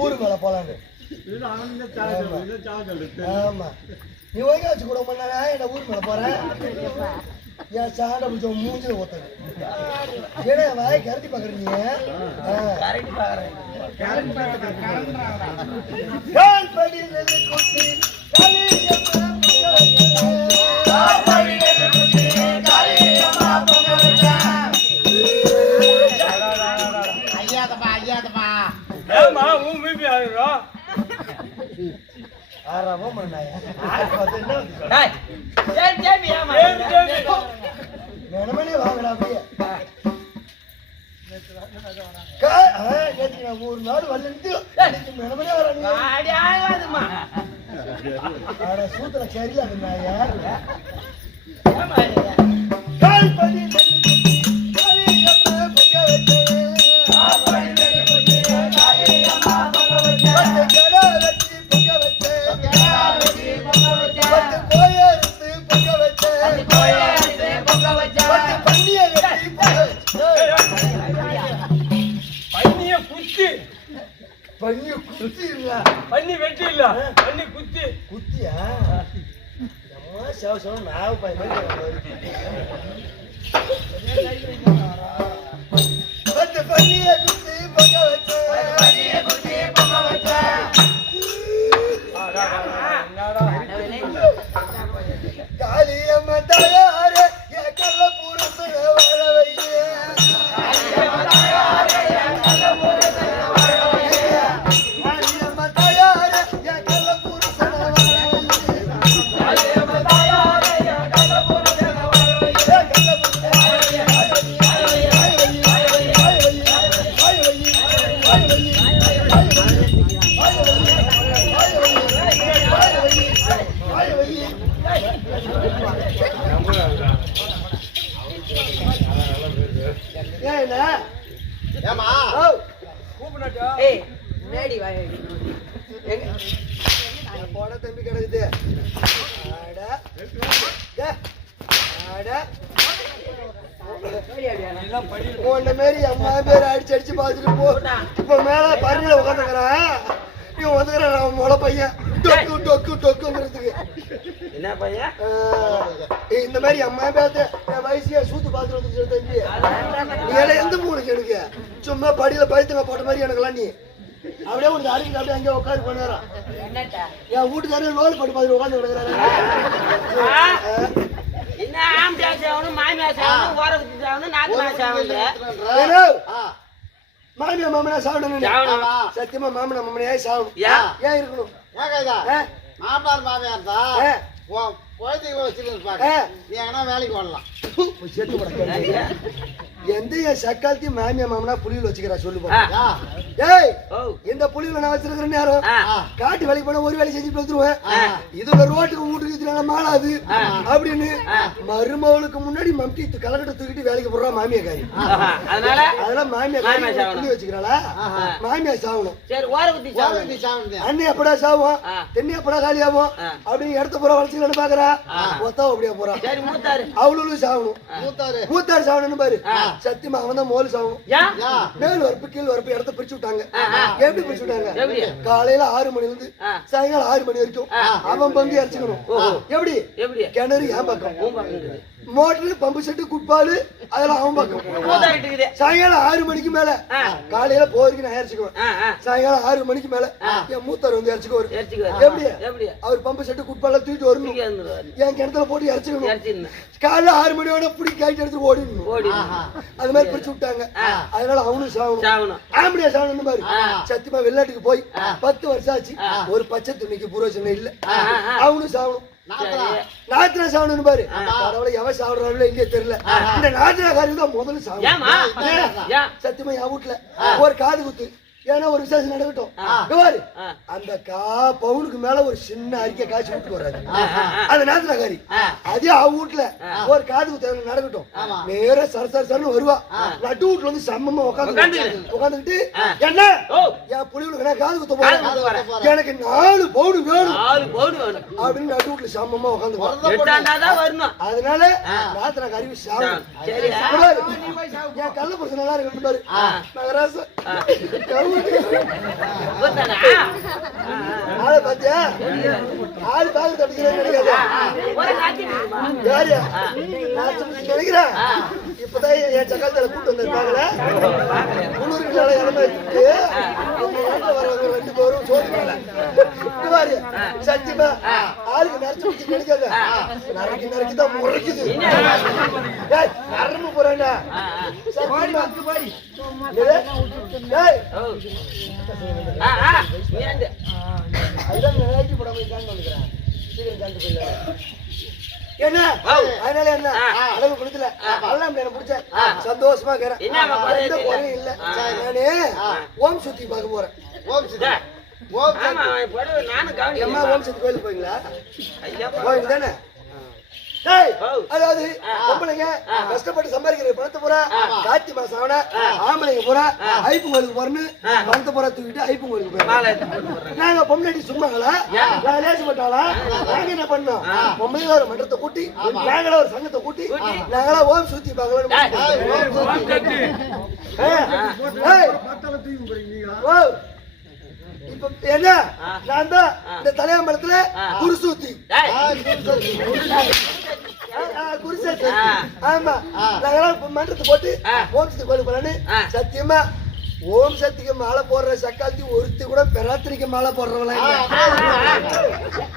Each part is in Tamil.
ஊரு மேல போலான்னு ஆமா நீ ஒய்க வச்சு கூட பண்ணா என்ன ஊரு மேல போறேன் என் சாண்டை பிடிச்ச மூஞ்சில ஒத்துங்க ஏன்னா வாய கரட்டி பாக்குறீங்க ஒரு நாள் வந்து சூத்திர சரியில்லை பண்ணி வெட்டி இல்ல பண்ணி குத்தி குத்தியா நாவு பை பண்ணிய குத்தி பொங்க வச்ச காளியம்மா தாயாரே என் கள்ள புருஷன வாழ வையே Yeah. உன்ன மாரி அம்மா பேர் அடிச்சு அடிச்சு பார்த்துட்டு போ. இப்ப மேல பரியில உட்காந்துக்கிறான். இவன் வந்துக்கிறான் அவன் முளை பையன் டொக்கு டொக்கு டொக்குங்கிறதுக்கு. என்ன பையன்? இந்த மாதிரி அம்மா பேத்த என் வயசியா சூத்து பார்த்துட்டு வந்து தம்பி. நீ எல்லாம் எந்த மூணுக்கு எனக்கு சும்மா படியில பழுத்துங்க போட்ட மாதிரி எனக்குலாம் நீ அப்படியே ஒரு அடிக்கிட்டு அப்படியே அங்கே உட்காந்து பண்ணுறான். என் வீட்டுக்காரர் லோல் போட்டு பார்த்துட்டு உட்காந்து கிடக்குறாரு. என்ன ஆம்பளை சாவணும் மாமியா சாவணும் ஓர குத்தி சாவணும் நாத்து சாவணும் மாமியா மாமனா சாப்பிடணும். சத்தியமா மாமனா மாமனையா சாப்பிடும். ஏன் இருக்கணும்? மாமனார் மாமியார் தான் குழந்தைகளை வச்சுட்டு இருப்பாங்க. நீ எங்கன்னா வேலைக்கு வரலாம். செத்து போட எந்த என் சக்காலத்தி மாமியா மாமனா புலியில் வச்சுக்கிறா சொல்லுப்பா. ஏய் இந்த புலியில நான் வச்சிருக்கிறேன் யாரும் காட்டு வேலைக்கு போனா ஒரு வேலை செஞ்சுட்டு வந்துருவேன். இதுல ரோட்டுக்கு வீட்டுக்கு மாளாது அப்படின்னு மருமகளுக்கு முன்னாடி மம்டி கலக்கட்டை தூக்கிட்டு வேலைக்கு போடுறா மாமியாக்காரி. அதனால மாமியா புலி வச்சுக்கிறாளா? மாமியா சாகணும். அண்ணி எப்படா சாவும் தென்னி எப்படா காலியாகும் அப்படின்னு இடத்த பூரா வளர்ச்சிக்கலான்னு பாக்குறா. மொத்தம் அப்படியே போறா. அவளும் சாகணும். மூத்தாரு சாகணும்னு பாரு. சத்தியமா அவன் தான் மோல் சாகும். மேல் வரப்பு கீழ் வரப்பு இடத்த பிரிச்சு விட்டாங்க. எப்படி பிரிச்சு விட்டாங்க? காலையில 6 மணில இருந்து சாயங்காலம் 6 மணி வரைக்கும் அவன் பங்கு அரைச்சுக்கணும். எப்படி? கிணறு என் பக்கம், மோட்டரு பம்பு செட்டு குட்பாலு அதெல்லாம் அவன் பக்கம். சாயங்காலம் 6 மணிக்கு மேல காலையில போருக்கு நான் அரைச்சுக்குவேன். சாயங்காலம் 6 மணிக்கு மேல என் மூத்தார் வந்து அரைச்சுக்குவாரு. எப்படி? அவர் பம்பு செட்டு குட்பால தூக்கிட்டு வரணும். என் கிணத்துல போட்டு அரைச்சுக்கணும். காலையில 6 மணியோட பிடி கைட்டு எடுத்து ஓடிடணும். அது மாதிரி பிரிச்சு விட்டாங்க. அதனால அவனும் சாகணும். ஆம்படியா சாகணும் பாரு. சத்தியமா வெளிநாட்டுக்கு போய் 10 வருஷம் ஆச்சு. ஒரு பச்சை துணிக்கு புரோஜனம் இல்ல. அவனும் சாகணும். நாத்தினா சாவணும் பாரு. கடவுளை எவன் சாப்பிடுறாங்களோ எங்கே தெரியல. இந்த நாத்தினா காரியம் தான் முதல்ல சாவணும். சத்தியமா என் வீட்டுல ஒரு காது குத்து ஏன்னா ஒரு விசேஷம் நடக்கட்டும். அந்த பவுனுக்கு மேல ஒரு சின்ன அறிக்கை காய்ச்சி விட்டு வராது அந்த நாத்தினாக்காரி. அதே அவ வீட்டுல ஒரு காது குத்து நடக்கட்டும். நேர சரசரன்னு வருவா. நட்டு வீட்டுல வந்து சம்மமா உட்காந்துக்கிட்டு என்ன என் புலிவுக்கு காது குத்த போறேன் எனக்கு 4 பவுன் வேணும் அப்படின்னு நட்டு வீட்டுல சம்மமா உட்காந்து. அதனால நாத்தினாக்காரி சாப்பிடும். என் கள்ள புருஷன் நல்லா இருக்கு பாரு. நகராசம் ஆளு பாத்தியா? ஆளு பாக்கு தப்பிக்கிறேன் நினைக்கிறேன். இப்பதான் என் சக்காலத்துல கூட்டு வந்திருக்காங்களே. முன்னூறுக்கு மேல இறந்து வச்சுட்டு வரவங்க 2 பேரும் சோதிக்கல. சத்தியமா ஆளுக்கு நரைச்சு வச்சு நினைக்காத. நரைக்கு தான் முறைக்குது. நரம்பு போறேன்னா என்ன அதனால என்ன அளவு கொடுத்துல எனக்கு பிடிச்ச சந்தோஷமா இருக்கிறேன். இல்ல நானே ஓம் சுத்தி பார்க்க போறேன். ஓம் சுத்தி கோயிலுக்கு போவீங்களா? கோயில் தானே. அதாவது பொம்பளைங்க கஷ்டப்பட்டு சம்பாதிக்கிற பணத்தை பூரா கார்த்தி மாசம் ஆனா ஆம்பளைங்க பூரா ஐப்பு கோயிலுக்கு போறேன்னு பணத்தை பூரா தூக்கிட்டு ஐப்பு கோயிலுக்கு போறோம். நாங்க பொம்பளை சும்மாங்களா? நாங்க லேசப்பட்டாளா? நாங்க என்ன பண்ணோம்? பொம்பளைங்க ஒரு மன்றத்தை கூட்டி நாங்களா ஒரு சங்கத்தை கூட்டி நாங்களா ஓம் சுத்தி பார்க்கலாம். இப்ப என்ன நான் தான் இந்த தலையாம்பலத்துல குருசூத்தி குருசூத்தி. ஆமா நாங்களாம் மன்றத்தை போட்டு ஓம் சக்தி கோயிலுக்கு போறான்னு சத்தியமா ஓம் சக்திக்கு மாலை போடுற சக்காலத்தி ஒருத்தி கூட பெராத்திரிக்கு மாலை போடுறவங்களா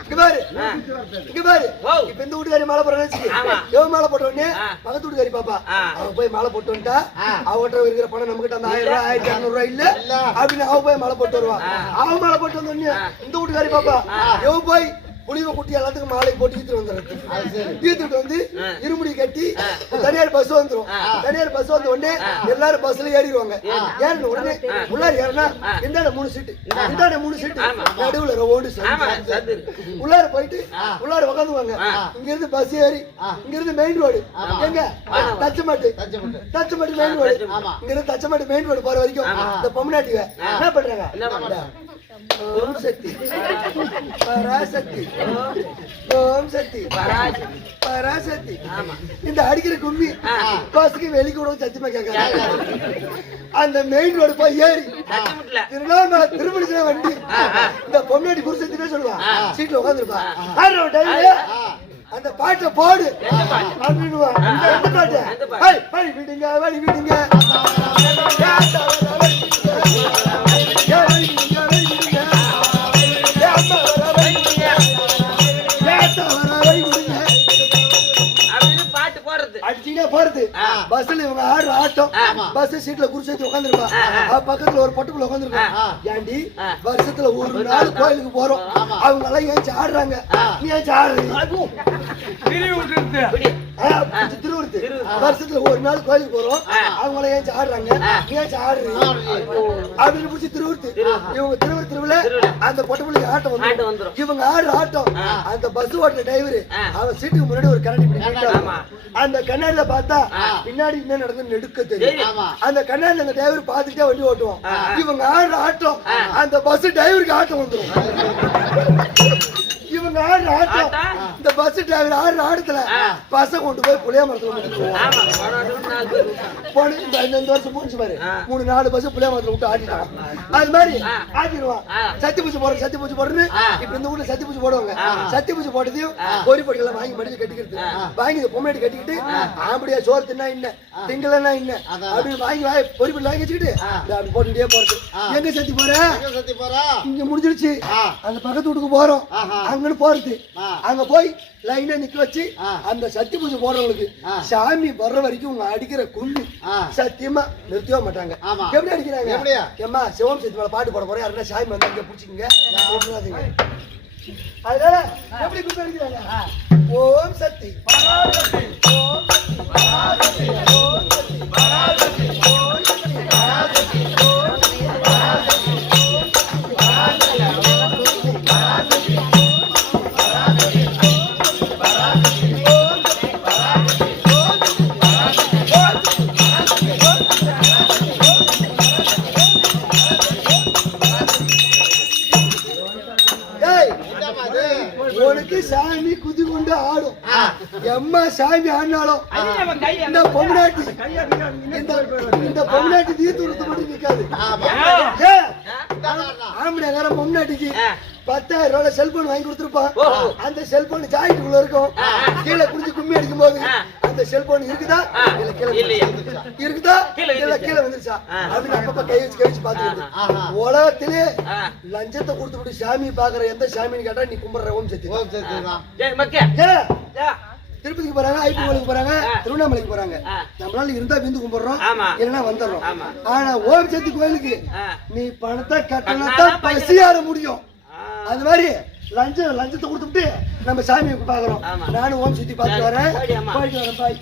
இங்க பாரு. இப்ப இந்த வீட்டுக்காரி மாலை போடுறேன்னு மாலை போட்ட உடனே பக்கத்து வீட்டுக்காரி பாப்பா அவ போய் மாலை போட்டு வந்துட்டா அவட்ட இருக்கிற பணம் நம்ம கிட்ட அந்த 1000 ரூபாய் 1200 ரூபாய் இல்ல அப்படின்னு அவ போய் மாலை போட்டு வருவா. அவ மாலை போட்டு வந்த உடனே இந்த வீட்டுக்காரி பாப்பா எவ போய் புளிவை குட்டி எல்லாத்துக்கும் மாலை போட்டு ஈத்துட்டு வந்துடுறது. ஈத்துட்டு வந்து இருமுடி கட்டி தனியார் பஸ் வந்துடும். தனியார் பஸ் வந்த உடனே எல்லாரும் பஸ்ல ஏறிடுவாங்க. ஏறின உடனே உள்ளார ஏறினா இந்தாண்ட 3 சீட்டு இந்தாண்ட 3 சீட்டு நடுவுல ஓடு உள்ளார போயிட்டு உள்ளார உட்காந்துவாங்க. இங்க இருந்து பஸ் ஏறி இங்க இருந்து மெயின் ரோடு எங்க தச்சமாட்டு மெயின் ரோடு. இங்க இருந்து தச்சமாட்டு மெயின் ரோடு போற வரைக்கும் இந்த பொம்மநாட்டிக என்ன பண்றாங்க? ஓம் சக்தி பராசக்தி ஓம் சக்தி பராசக்தி. பராசக்தி. ஆமா. இந்த அடிக்கிற கும்மி பஸ்க்கு வெளிக்கு கூட சத்தியமா கேட்காது. அந்த மெயின் ரோடு போய் ஏறி சத்தியமுட்ல. திருநாமலை திருமணிச்சுனா வண்டி இந்த பொம்னாடி புருஷத்தினே சொல்லுவா சீட்ல உட்காந்துருப்பா அந்த பாட்டை போடு அப்படின்னுவா. எந்த பாட்டு? வழி விடுங்க வழி விடுங்க அப்படின்னு பாட்டு போடுறது. அடிச்சீங்கன்னா போறது. பஸ்ல இவங்க ஆடுற ஆட்டம். பஸ் சீட்ல குருசேத்தி உட்காந்துருப்பா. பக்கத்துல ஒரு பொட்டுக்குள்ள உட்காந்துருக்கா. ஏண்டி வருஷத்துல ஒரு நாள் கோயிலுக்கு போறோம், அவங்க எல்லாம் ஏன் ஆடுறாங்க, நீ ஏன் ஆடுறீங்க? திருவிருத்து வருஷத்துல ஒரு நாள் கோயிலுக்கு போறோம், அவங்க எல்லாம் ஏன் ஆடுறாங்க, நீ ஏன் ஆடுறீங்க அப்படின்னு பிடிச்சி திருவிருத்து. இவங்க திருவிழா அந்த பொட்டுக்குள்ள ஆட்டம் வந்துடும். இவங்க ஆடுற ஆட்டம் அந்த பஸ் ஓட்டுற டிரைவரு அவன் சீட்டுக்கு முன்னாடி ஒரு கண்ணாடி பிடிக்கிறான். அந்த கண்ணாடியில பார்த்தா பின்னாடி என்ன நடந்து நெடுக்க தெரியும். அந்த கண்ணாடியில அந்த டிரைவர் பார்த்துட்டே வண்டி ஓட்டுவோம். இவங்க ஆடுற ஆட்டம் அந்த பஸ் டிரைவருக்கு ஆட்டம் வந்துடும். இவங்க ஆடுற ஆட்டம் இந்த பஸ் டிரைவர் ஆடுற ஆட்டத்துல பஸ்ஸை கொண்டு போய் புளிய மரத்துல போன இந்த வருஷம் போச்சு பாரு 3-4 பஸ் புளிய மரத்துல விட்டு ஆட்டிட்டான். அது மாதிரி ஆட்டிடுவான். சத்தி பூச்சி போடுறேன்னு இப்ப இந்த ஊர்ல சத்தி பூச்சி போடுவாங்க. சத்தி பூச்சி போட்டதையும் பொறி படிக்கலாம் வாங்கி மடிச்சு கட்டிக்கிறது. வாங்கி இந்த பொம்மையாட்டி கட்டிக்கிட்டு ஆம்படியா சோறு தின்னா என்ன திங்களா என்ன அப்படின்னு வாங்கி பொறி படி வாங்கி வச்சுக்கிட்டு அப்படி போட்டுட்டே போறது. எங்க சத்தி போற இங்க முடிஞ்சிருச்சு. அந்த பக்கத்து வீட்டுக்கு போறோம். அங்கன்னு போறது. அங்க போய் லைனா நிக்க வச்சு அந்த சத்தி பூஜை போடுறவங்களுக்கு சாமி வர்ற வரைக்கும் உங்க அடிக்கிற கும்மி சத்தியமா நிறுத்தவே மாட்டாங்க. எப்படி அடிக்கிறாங்க? ஏமா சிவம் சக்தி மேல பாட்டு போட போறேன், யாருன்னா சாமி வந்தா இங்க பிடிச்சிக்கங்க போட்டுறாதீங்க. அதனால எப்படி கும்மி அடிக்கிறாங்க? ஓம் சக்தி பராசக்தி ஓம் சக்தி பராசக்தி ஓம் சக்தி பராசக்தி ஓம் சக்தி பராசக்தி ஓம் சக்தி பராசக்தி ஓம் சக்தி பராசக்தி உனக்கு சாமி குதி கொண்டு ஆடும். எம்மா சாமி ஆடினாலும் இந்த பொம்னாட்டி தீர்த்து உறுத்து மட்டும் நிக்காது. ஆம்பளை பொம்னாட்டிக்கு 10,000 ரூபாய் செல்போன் வாங்கி கொடுத்துருப்பான். அந்த செல்போன் ஜாயிட்டுக்குள்ள இருக்கும். கீழே குடிச்சு கும்மி அடிக்கும் போது அந்த செல்போன் இருக்குதா இருக்குதா இல்ல கீழே வந்துருச்சா அப்படின்னு அப்பப்ப கை வச்சு பாத்துக்கிட்டு உலகத்திலே லஞ்சத்தை கொடுத்துட்டு சாமி பாக்குற எந்த சாமின்னு கேட்டா நீ கும்பிடுற ஓம் சக்தி. திருப்பதிக்கு போறாங்க, ஐபி கோயிலுக்கு போறாங்க, திருவண்ணாமலைக்கு போறாங்க. நம்மளால இருந்தா விந்து கும்பிடுறோம், இல்லைன்னா வந்துடுறோம். ஆனா ஓம் சக்தி கோயிலுக்கு நீ பணத்தை கட்டணத்தான் பசியார முடியும். அது மாதிரி லஞ்சத்தை கொடுத்துட்டு நம்ம சாமியை பாக்குறோம். நானும் ஓம் சக்தி பார்த்து வரேன், போயிட்டு வரேன் பாய்.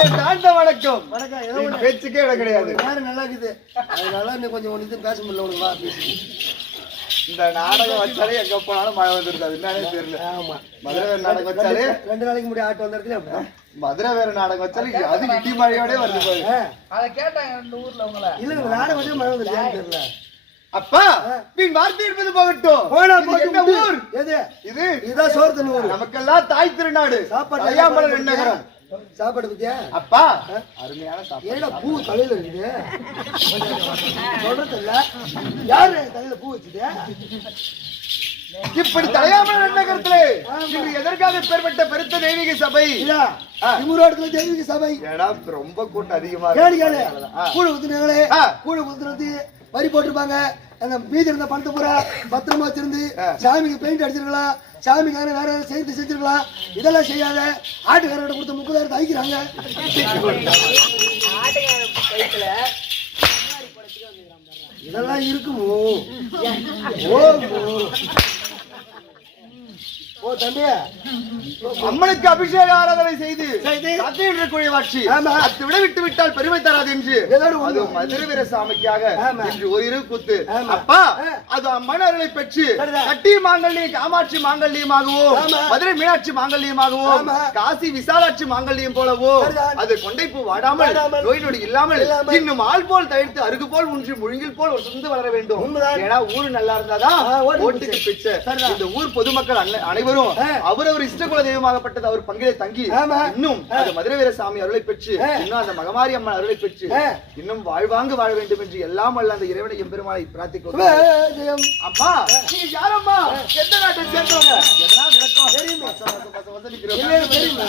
தாண்ட வணக்கம். வணக்கம். ஏதோ ஒண்ணு. பேச்சுக்கே இடம் கிடையாது. நேரம் நல்லா இருக்குது. அதனால இன்னும் கொஞ்சம் ஒன்று பேச முடியல உனக்கு. வா பேசு. இந்த நாடகம் வச்சாலே எங்க போனாலும் மழை வந்துருது. அது என்னன்னே தெரியல. ஆமா. மதுரை வேற நாடகம் வச்சாலே 2 நாளைக்கு முன்னாடி ஆட்டோ வந்த இடத்துல மதுரை வேற நாடகம் வச்சாலே அது இடி மழையோட வருது பாரு. அத கேட்டாங்க இந்த ஊர்ல உங்களை. இல்ல இந்த நாடகம் வச்சு மழை வந்து தெரியல. அப்பா நீ வார்த்தை எடுப்பது போகட்டும். போனா இது எங்க ஊர்? எது இது இதான் சோர்த்தன் ஊர். நமக்கெல்லாம் தாய் திருநாடு. சாப்பாடு தலையாம்பலம் ரெண்டகரம். சாப்பாடு பத்தியா? அப்பா அருமையான சாப்பாடு. ஏடா பூ தலையில இருக்குது. சொல்றது இல்ல. யாரு தலையில பூ வச்சுது? இப்படி தலையாம்பலம் ரெண்டகரத்திலே இன்று எதற்காக பெறப்பட்ட பெருத்த தெய்வீக சபை? திமுறாடத்துல தெய்வீக சபை. ஏடா ரொம்ப கூட்டம் அதிகமா கேளு கேளு. கூழ ஊத்துனாங்களே. கூழ ஊத்துறது வரி போட்டிருப்பாங்க. அந்த மீதி இருந்த பணத்தை பூரா பத்திரமா வச்சிருந்து சாமிக்கு பெயிண்ட் அடிச்சிருக்கலாம். சாமிக்கார வேற ஏதாவது சேர்த்து செஞ்சிருக்கலாம். இதெல்லாம் செய்யாத ஆட்டுக்காரோட கொடுத்த 30,000 ஐக்கிறாங்க. இதெல்லாம் இருக்குமோ? ஓ தம்பி, அம்மனுக்கு அபிஷேக ஆராதனை செய்து சத்தியன்ற குழைவாட்சி அத்து விட விட்டு விட்டால் பெருமை தராது என்று அது மதுரை வீரசாமிக்காக இன்று ஒரு இரு கூத்து. அப்பா அது அம்மன் அருளை பெற்று கட்டி மாங்கல்யம் காமாட்சி மாங்கல்யமாகவோ மதுரை மீனாட்சி மாங்கல்யமாகவோ காசி விசாலாட்சி மாங்கல்யம் போலவோ அது கொண்டைப்பூ வாடாமல் நோய் நொடி இல்லாமல் இன்னும் ஆள் போல் தவிர்த்து அருகு போல் ஒன்று முழுங்கில் போல் ஒரு சுந்து வளர வேண்டும். ஏன்னா ஊர் நல்லா இருந்தாதான் ஓட்டுக்கு பிச்சை. இந்த ஊர் பொதுமக்கள் அனைவரும் அவரவர் இஷ்டகுல தெய்வமாகப்பட்டது அவர் பங்கிலே தங்கி இன்னும் அந்த மதுரை வீரசாமி அருளை பெற்று இன்னும் அந்த மகமாரி அம்மன் அருளை பெற்று இன்னும் வாழ்வாங்கு வாழ வேண்டும் என்று எல்லாம் வல்ல அந்த இறைவனை எம்பெருமானை பிரார்த்திக்கிறோம். அப்பா நீங்க யாரம்மா? எந்த நாட்டை சேர்ந்தவங்க? எதனா விளக்கம் தெரியுமா? தெரியுமா?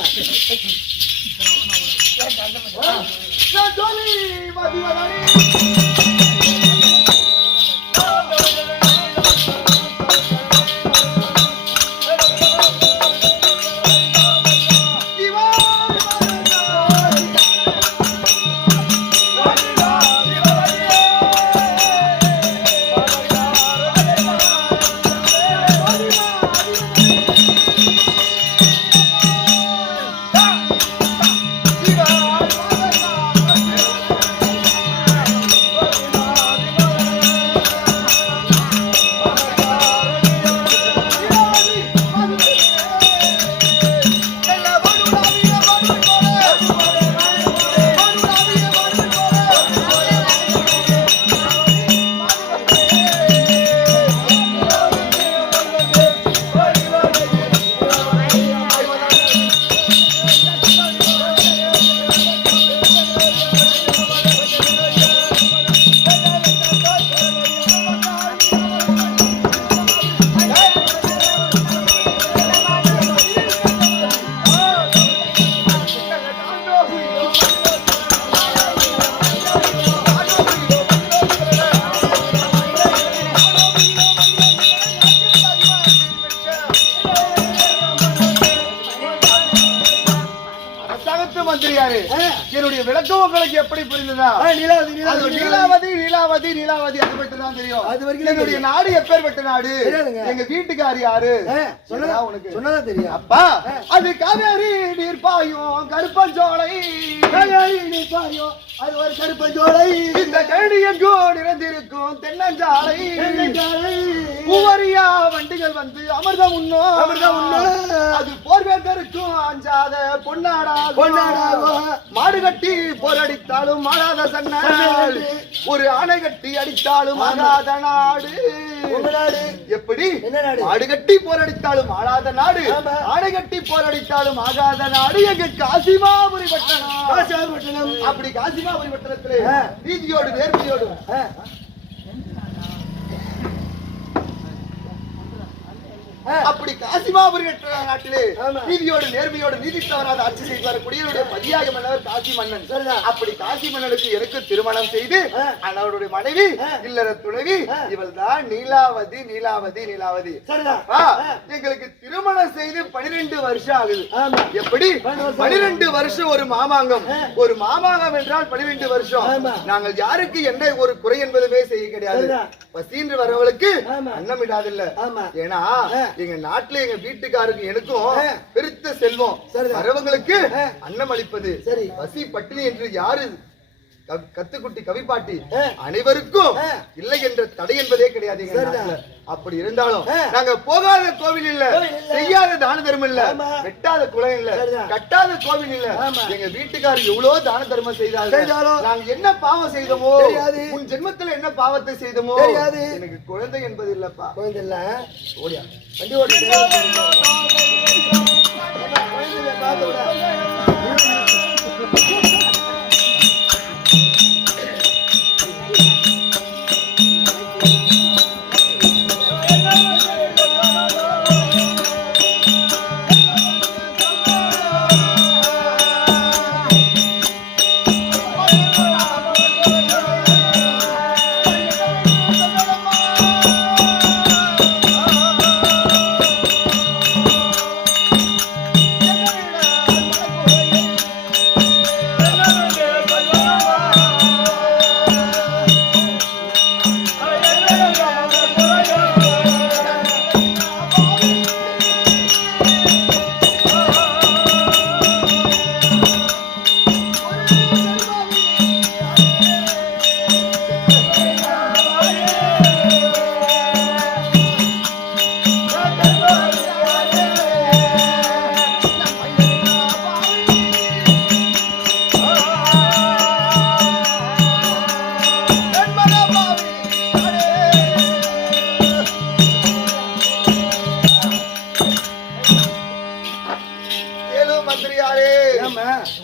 என்னுடைய விளக்கம் உங்களுக்கு எப்படி புரிந்ததா? நீலாவதி நீலாவதி நீலாவதி அது மட்டும் தான் தெரியும். அது வரைக்கும் என்னுடைய நாடு எப்பேற்பட்ட நாடு, எங்க வீட்டுக்கார் யாரு உனக்கு சொன்னதா தெரியும். அப்பா அது காவேரி நீர் பாயும் கருப்பஞ்சோலை, காவேரி நீர் பாயும் அது ஒரு கருப்பஞ்சோலை, இந்த கழனி எங்கோ நிறைந்திருக்கும் தென்னஞ்சாலை, பூவரியா வண்டிகள் வந்து அமிர்தம் உண்ணோம் அமிர்தம் உண்ணோம், அது போர்வேந்தருக்கும் அஞ்சாத பொன்னாடா பொன்னாடா, மாடு கட்டி போரடித்தாலும் மாறாத சன்னாடு, ஒரு ஆணை கட்டி அடித்தாலும் ஆகாத நாடு. எப்படி மாடு கட்டி போரடித்தாலும் ஆளாத நாடு, ஆணை கட்டி போரடித்தாலும் ஆகாத நாடு எங்க காசிமாபுரி பட்டணம். அப்படி காசிமாபுரி பட்டணத்திலே நீதியோடு நேர்மையோடு அப்படி காசிமாபுரி நாட்டிலே நீதியோடு நேர்மையோடு நீதி தவறாத ஆட்சி செய்து வரக்கூடிய பதியாக மன்னர் காசி மன்னன். அப்படி காசி மன்னனுக்கு எனக்கு திருமணம் செய்து அவருடைய மனைவி இல்லற துணைவி இவள் தான் நீலாவதி. நீலாவதி நீலாவதி எங்களுக்கு திருமணம் செய்து 12 வருஷம் ஆகுது. எப்படி 12 வருஷம் ஒரு மாமாங்கம், ஒரு மாமாங்கம் என்றால் 12 வருஷம். நாங்கள் யாருக்கு என்ன ஒரு குறை என்பதுமே செய்ய கிடையாது. பசின்று வரவளுக்கு ஆமா. அன்னம் இடாதில்ல. ஆமா. ஏன்னா எங்க நாட்டுல எங்க வீட்டுக்காருக்கு எனக்கும் ஆ. பெருத்த செல்வம். சரிதான். வரவங்களுக்கு ஆ. அன்னம் அளிப்பது. சரி. பசி பட்டினி என்று யாரு கத்துக்குட்டி கவிப்பாட்டி ஆ. அனைவருக்கும் ஆ. இல்லை என்ற தடை என்பதே கிடையாது எங்க சரிதான். நாட்டுல. அப்படி இருந்தாலும் ஆ. நாங்க போகாத கோவில் இல்ல, கோவில் இல்ல. செய்யாத தான தர்மம் இல்ல, ஆமா. வெட்டாத குளம் இல்ல, சரிதான். கட்டாத கோவில் இல்ல. ஆமா. எங்க வீட்டுக்காரர் எவ்வளவு தான தர்மம் செய்தாலும் செய்தாலும் நாங்க என்ன பாவம் செய்தோமோ, தெரியாது. உன் ஜென்மத்துல என்ன பாவத்தை செய்தோமோ தெரியாது. எனக்கு குழந்தை என்பது இல்லப்பா. குழந்தை இல்ல, ஓடியா வண்டி ஓட்டிட்டு குழந்தை இல்ல, பார்த்து விட.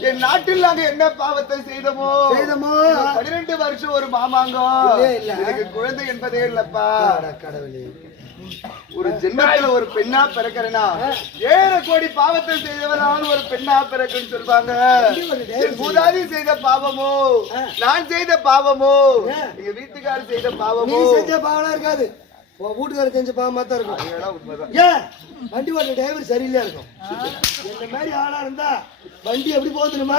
என் நாட்டில் நாங்க என்ன பாவத்தை செய்தோமோ 12 வருஷம் ஒரு மாமாங்கம் இல்ல. எனக்கு குழந்தை என்பதே இல்லப்பா. கடவுளே, ஒரு ஜென்மத்துல ஒரு பெண்ணா பிறக்கிறேனா 7 கோடி பாவத்தை செய்தவனாலும் ஒரு பெண்ணா பிறக்குன்னு சொல்வாங்க. என் மூதாதி செய்த பாவமோ, நான் செய்த பாவமோ, எங்க வீட்டுக்காரர் செய்த நீ பாவமோ, செஞ்ச பாவம்லாம் இருக்காது, உன் வீட்டுக்காரர் செஞ்ச பாவமா தான் இருக்கும். அதெல்லாம் உண்மைதான். ஏன் வண்டி ஓட்ட டிரைவர் சரியில்லையா இருக்கும்? இந்த மாதிரி ஆளா இருந்தா வண்டி எப்படி போகுதுமா?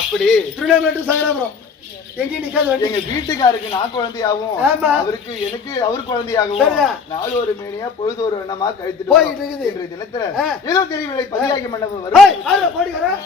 அப்படி திருநெல்வேலி to சாகராபுரம் எங்கேயும் நிக்காது வண்டி. எங்க வீட்டுக்காருக்கு நான் குழந்தையாகவும் ஆமா. அவருக்கு எனக்கு அவர் குழந்தையாகவும் சரியா. நாலு ஒரு மேனியா பொழுது ஒரு எண்ணமா கழித்துட்டு போயிட்டு இருக்குது. இன்றைய தினத்துல ஆ. ஏதோ தெரியவில்லை பதியாகி மண்டபம் ஏய், வரும். ஆளை போடுகிறேன்.